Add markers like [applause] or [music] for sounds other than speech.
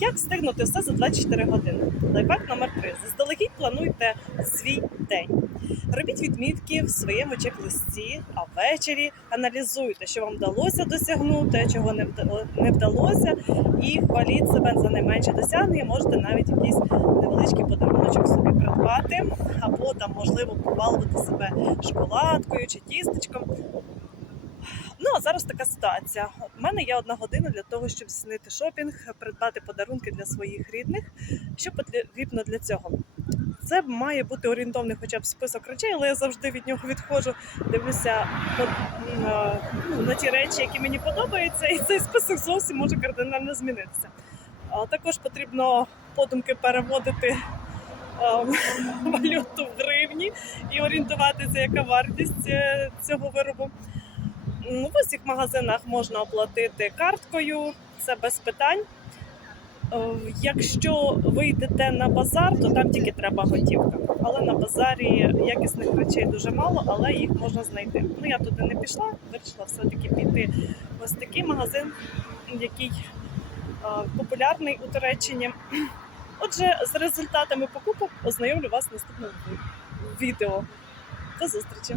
Як встигнути все за 24 години? Лайфхак номер 3. Заздалегідь плануйте свій день. Робіть відмітки в своєму чек-листі, а ввечері аналізуйте, що вам вдалося досягнути, чого не вдалося, і хваліть себе за найменше досягнення. Можете навіть якийсь невеличкий подаруночок собі придбати, або там, можливо, побалувати себе шоколадкою чи тістечком. Ну а зараз така ситуація. У мене є одна година для того, щоб здійснити шопінг, придбати подарунки для своїх рідних. Що потрібно для цього? Це має бути орієнтовний хоча б список речей, але я завжди від нього відходжу, дивлюся на, ну, на ті речі, які мені подобаються, і цей список зовсім може кардинально змінитися. Також потрібно подумки переводити [laughs] валюту в гривні і орієнтуватися, яка вартість е, цього виробу. В усіх магазинах можна оплатити карткою, це без питань. Е, Якщо ви йдете на базар, то там тільки треба готівка. Але на базарі якісних речей дуже мало, але їх можна знайти. Ну я туди не пішла, вирішила все-таки піти в ось такий магазин, який е, популярний у Туреччині. Отже, з результатами покупок ознайомлю вас в наступному відео. До зустрічі!